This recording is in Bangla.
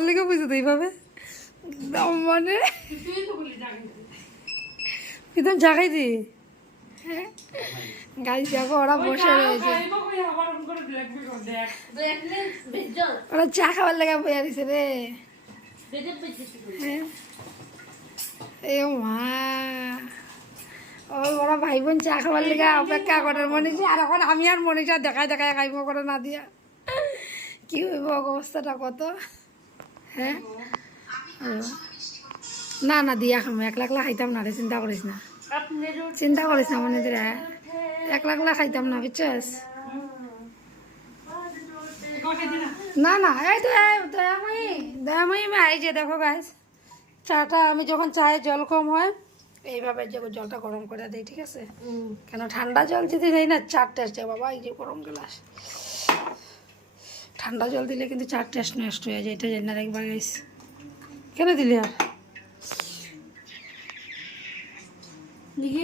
আমার লেগে বুঝে তো এইভাবে মানে প্রীতম জাগাই দি। হ্যাঁ গাড়ি দেখো ওরা বসে রয়েছে, ওরা চা খাবার লেগে বইয়া দিছে রে। হ্যাঁ এ মা ওরা ভাই বোন চা খাবার লেগে অপেক্ষা করে মনীষী, আর এখন আমি আর মনীষা দেখায় দেখায় খাইব করে না দিয়া কি হইব অবস্থাটা কত। হ্যাঁ না না দিয়া খামো, একলা একলা খাইতাম না রে, চিন্তা করিস না, চিন্তা করিস না মানে একলা একলা খাইতাম না বুঝছস। না না এই তো দয়াময়ী দয়াময়ী আমি আই যে দেখো গাইস, চাটা আমি যখন চায়ে জল কম হয় এইভাবে যে জলটা গরম করে দিই, ঠিক আছে? কেন ঠান্ডা জল যদি দেই না চার টেস্ট যায় বাবা, এই যে গরম গ্লাস ঠান্ডা জল দিলে কিন্তু চার টেস্ট নষ্ট হয়ে যায়, এটা জেনে রাখবা গাইস। কেন দিলি আর দেখি